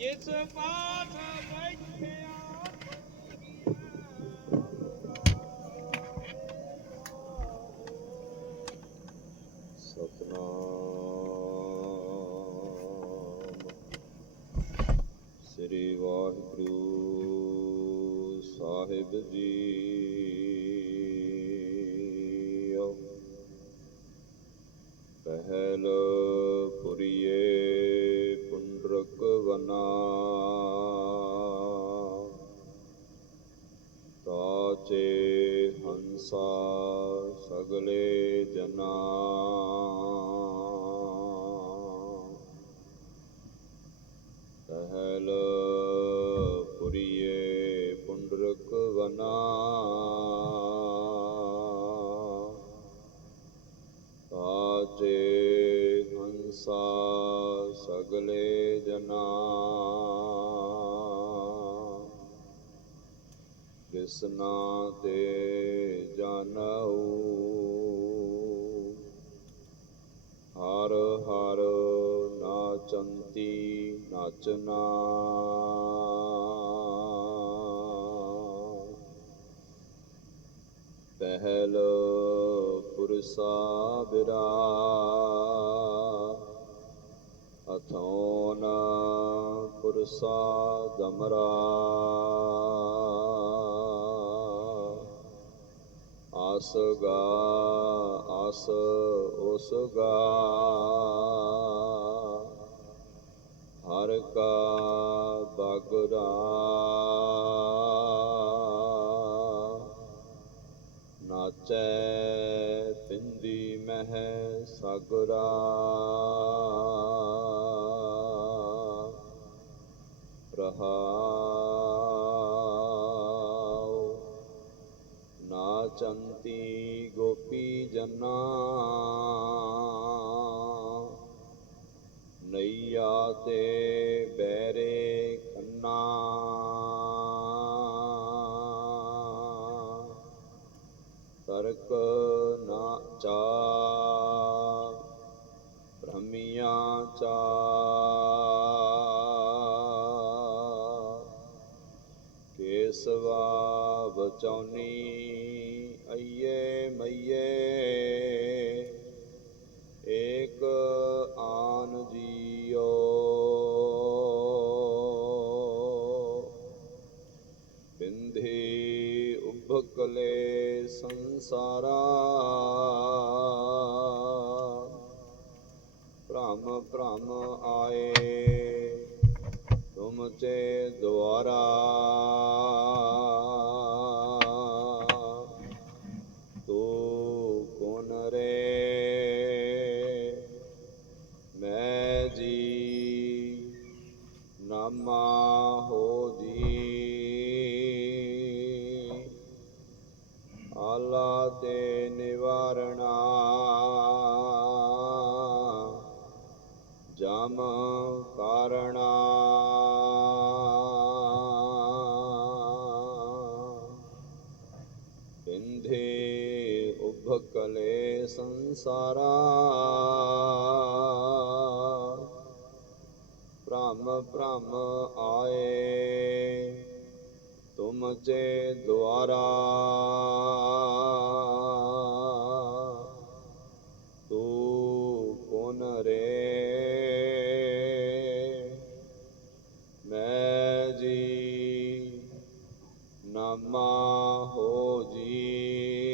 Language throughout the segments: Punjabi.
ਜਿਸ ਪਾਠ ਬੈਠਿਆ ਸਤਨਾਮ। ਸ੍ਰੀ ਵਾਹਿਗੁਰੂ ਸਾਹਿਬ ਜੀ। ਪਹਿਲ ਪੁਰੀਏ ਪੁੰਡਰਕ ਵਨਾ ਤਾਚੇ ਹੰਸਾ ਸਗਲੇ ਜਨਾ। ਜਿਸਨਾ ਤੇ ਜਾਣਉ ਹਰ ਹਰ ਨਾਚੰਤੀ ਨਾਚਨਾ। ਪਹਿਲ ਪੁਰਸਾ ਬਿਰਾ। ਅਥੋਨ ਪੁਰਸਾ ਦਮਰਾ ਆਸਗਾ ਆਸ ਉਸਗਾ। ਹਰ ਕਾ ਬਗਰਾ। ਨਾਚੈ ਪਿੰਦੀ ਮਹਿ ਸਗਰਾ। ਨਾਚੰਤੀ ਗੋਪੀ ਜਨਾ। ਨਈਆ ਤੇ ਬੈਰੇ ਕੰਨਾ ਤਰਕ ਨਾ ਚਾ ਬ੍ਰਹਮੀਆਂ ਚਾ। ਕੇਸਵਾ ਬਚਾਉਨੀ ਮਈਏ। ਏਕ ਆਨ ਜੀਓ। ਬਿੰਧੀ ਉਭਕਲੇ ਸੰਸਾਰਾ। ਭ੍ਰਮ ਭ੍ਰਮ ਆਏ ਤੁਮ ਚੇ ਦੁਆਰਾ। ਜੀ। ਨਾਮਾ ਹੋ ਜੀ। ਆਲਾ ਤੇ ਨਿਵਾਰਣਾ। ਜਮ ਕਾਰਣਾ। ਬਿੰਧੇ ਉਭਕਲੇ ਸੰਸਾਰਾ। ਭ੍ਰਮ ਭ੍ਰਮ ਆਏ। ਤੁਮ ਚੇ ਦੁਆਰਾ ਤੂੰ ਕੌਣ ਰੇ। ਮੈਂ ਜੀ ਨਾਮਾ ਹੋ ਜੀ।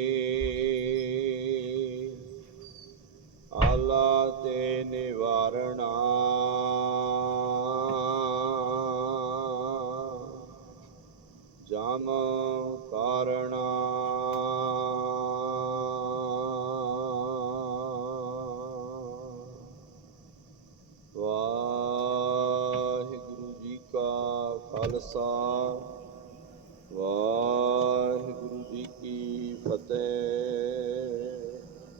ਨਾਮ ਕਾਰਣਾ। ਵਾਹਿਗੁਰੂ ਜੀ ਕਾ ਖਾਲਸਾ ਵਾਹਿਗੁਰੂ ਜੀ ਕੀ ਫਤਿਹ।